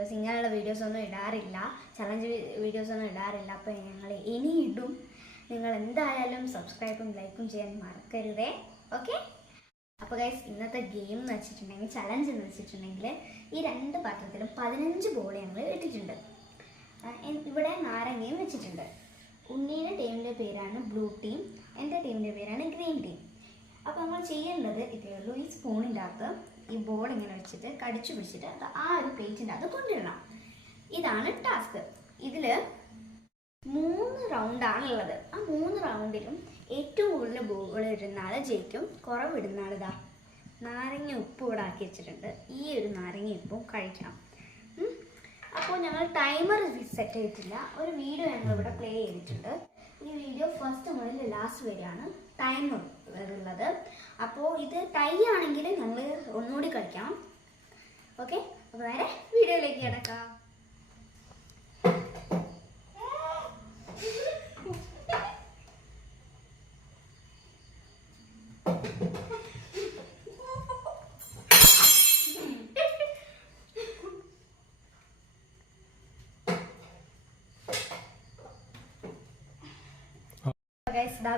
Videos, ഇങ്ങനെയുള്ള വീഡിയോസൊന്നും ഇടാറില്ല, challenge വീഡിയോസൊന്നും ഇടാറില്ല. അപ്പോൾ ഞങ്ങൾ ഇനി ഇടും. നിങ്ങൾ എന്തായാലും സബ്സ്ക്രൈബും ലൈക്കും ചെയ്യാൻ മറക്കരുതേ. ഓക്കെ. അപ്പോൾ ഗൈസ്, ഇന്നത്തെ ഗെയിം എന്ന് വെച്ചിട്ടുണ്ടെങ്കിൽ, ചലഞ്ച് എന്ന് വെച്ചിട്ടുണ്ടെങ്കിൽ, ഈ 2 പാത്രത്തിലും 15 ബോൾ ഞങ്ങൾ ഇട്ടിട്ടുണ്ട്. ഇവിടെ നാരങ്ങയും വെച്ചിട്ടുണ്ട്. ഉണ്ണീൻ്റെ ടീമിൻ്റെ പേരാണ് ബ്ലൂ ടീം, എൻ്റെ ടീമിൻ്റെ പേരാണ് ഗ്രീൻ ടീം. അപ്പോൾ നമ്മൾ ചെയ്യേണ്ടത് ഇതേ ഉള്ളൂ. ഈ സ്പൂണിൻ്റെ അകത്ത് ഈ ബോൾ ഇങ്ങനെ വെച്ചിട്ട് കടിച്ചു പിടിച്ചിട്ട് അത് ആ ഒരു പ്ലേറ്റിൻ്റെ അകത്ത് കൊണ്ടിടണം. ഇതാണ് ടാസ്ക്. ഇതിൽ 3 റൗണ്ടാണുള്ളത്. ആ 3 റൗണ്ടിലും ഏറ്റവും കൂടുതൽ ബോൾ ഇടുന്ന ആൾ ജയിക്കും. കുറവിടുന്ന ആൾ ഇതാ നാരങ്ങ ഉപ്പ് ഇവിടെ ആക്കി വെച്ചിട്ടുണ്ട്. ഈ ഒരു നാരങ്ങ ഉപ്പും കഴിക്കണം. അപ്പോൾ ഞങ്ങൾ ടൈമർ സെറ്റ് ചെയ്തിട്ടില്ല. ഒരു വീഡിയോ ഞങ്ങൾ ഇവിടെ പ്ലേ ചെയ്തിട്ടുണ്ട്. ഈ വീഡിയോ ഫസ്റ്റ് മുതൽ ലാസ്റ്റ് വരെയാണ് ടൈമർ ഉള്ളത്. അപ്പോൾ ഇത് ടൈ ആണെങ്കിൽ ഞങ്ങൾ ഒന്നുകൂടി കളിക്കാം. ഓക്കെ. അപ്പോൾ നേരെ വീഡിയോയിലേക്ക് കിടക്കാം.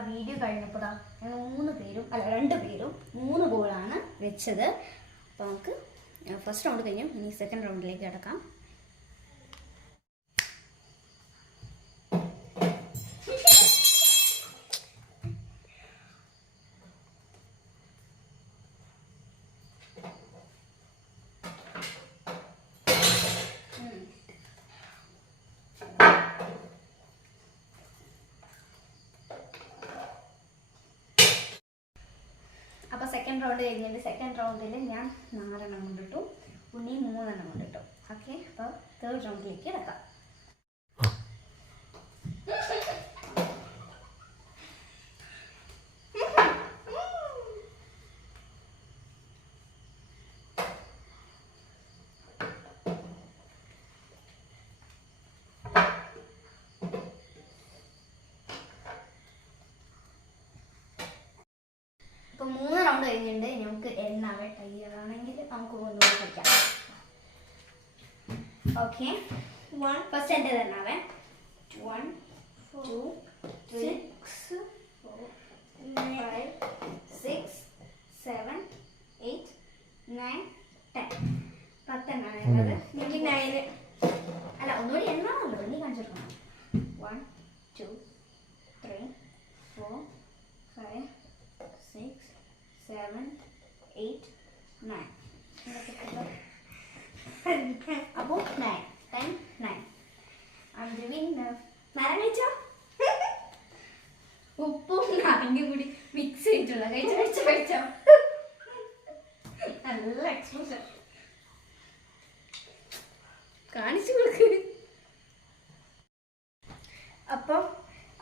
വീഡിയോ കഴിഞ്ഞപ്പോൾ ഞങ്ങൾ 2 പേരും 3 ബോളാണ് വെച്ചത്. അപ്പോൾ നമുക്ക് ഫസ്റ്റ് റൗണ്ട് കഴിഞ്ഞു. ഇനി സെക്കൻഡ് റൗണ്ടിലേക്ക് കിടക്കാം. അപ്പോൾ സെക്കൻഡ് റൗണ്ട് കഴിഞ്ഞിട്ട് സെക്കൻഡ് റൗണ്ടിൽ ഞാൻ 4 എണ്ണം കൊണ്ടിട്ടു, ഉണ്ണി 3 എണ്ണം കൊണ്ടിട്ടു. ഓക്കെ. അപ്പോൾ തേർഡ് റൗണ്ടിലേക്ക് കിടക്കാം. അപ്പോൾ 3 റൗണ്ട് കഴിഞ്ഞിട്ടുണ്ട്. നമുക്ക് എണ്ണാവേ. ടൈയാണെങ്കിൽ നമുക്ക് ഒന്നുകൂടി കളിക്കാം. ഓക്കെ. ഫസ്റ്റ് എൻ്റെ എണ്ണാവേ. 1 2 3 4 5 6 7 8 9 10 10 എണ്ണാണ് ഉള്ളത്. എനിക്ക് 9 അല്ല ഒന്നുകൂടി എണ്ണാണല്ലോ. ഇനി കാണിച്ചെടുക്കണം. 1 2 3 4 5 6 7 8 9. അപ്പോൾ 9 10 9. I'm the winner. നാരങ്ങ കഴിച്ചോ? ഉപ്പും നാരങ്ങയും കൂടി മിക്സ് ചെയ്തിട്ടുള്ള കഴിച്ചോ. നല്ല എക്സ്പ്രഷൻ കാണിച്ചു കൊടുക്ക്. അപ്പം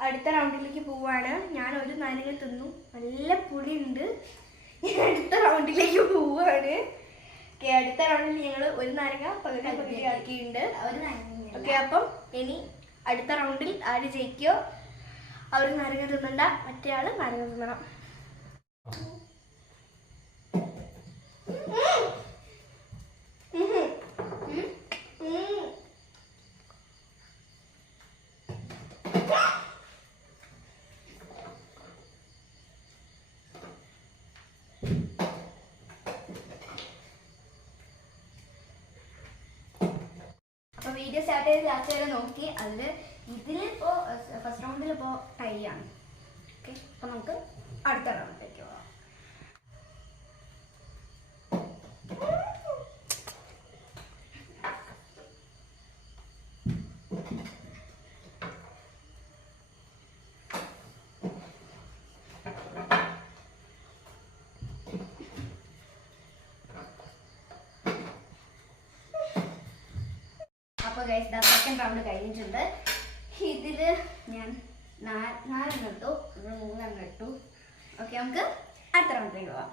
അടുത്ത റൗണ്ടിലേക്ക് പോവാണ്. ഞാൻ ഒരു നാരങ്ങ തിന്നു, നല്ല പുളിയുണ്ട്. അടുത്ത റൗണ്ടിലേക്ക് പോവാണ്. ഓക്കെ. അടുത്ത റൗണ്ടിൽ ഞങ്ങൾ ഒരു നാരങ്ങ പകുതി ആക്കിയിട്ടുണ്ട്. ഓക്കെ. അപ്പം ഇനി അടുത്ത റൗണ്ടിൽ ആര് ജയിക്കോ അവർ നാരങ്ങ തിന്നണ്ട, മറ്റേ ആള് നാരങ്ങ തിന്നണം. അപ്പോൾ വീഡിയോ സ്റ്റാർട്ട് ചെയ്ത് ലാസ്റ്റ് വരെ നോക്കി. ഇതിലിപ്പോൾ ഫസ്റ്റ് റൗണ്ടിലിപ്പോൾ ടൈ ആണ്. ഓക്കെ. അപ്പോൾ നമുക്ക് അടുത്ത റൗണ്ടിലേക്ക് പോകാം. അപ്പോൾ ഗൈസ് സെക്കൻഡ് റൗണ്ട് കഴിഞ്ഞിട്ടുണ്ട്. ഇതിൽ ഞാൻ 4 എണ്ണം ഇട്ടു, 3 എണ്ണം ഇട്ടു. ഓക്കെ. നമുക്ക് അടുത്ത റൗണ്ടിലേക്ക് പോവാം.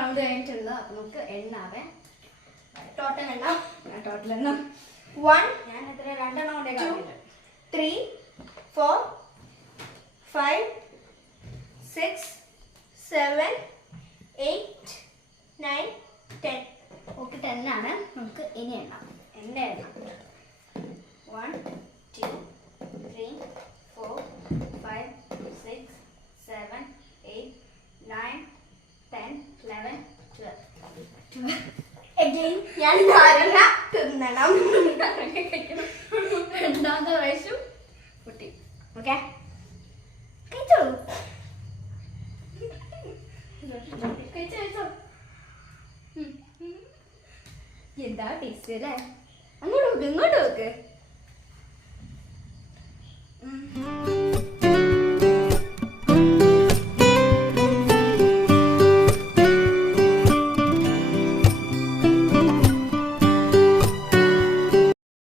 റൗണ്ട് കഴിഞ്ഞിട്ടുള്ളത്. അപ്പൊ നമുക്ക് എണ്ണാവേ. ടോട്ടൽ എണ്ണ 1 ഞാൻ എത്ര 2 എണ്ണം കൊണ്ടേ 3 4 5 6 7 8 9 10. ഓക്കെ 10 ആണ്. നമുക്ക് ഇനി എണ്ണാം. എൻ്റെ എണ്ണാം 1 2 3 4 5 6 7 8 9 10 11 12. Again ഞാൻ നാരങ്ങ തിന്നണം. രണ്ടാമത്തെ പ്രാവശ്യം കുട്ടി. ഓക്കെ കഴിച്ചോളൂ. കഴിച്ചോ. എന്താ ടേസ്റ്റ് അല്ലേ? അങ്ങോട്ട് നോക്ക്, ഇങ്ങോട്ട് നോക്ക്.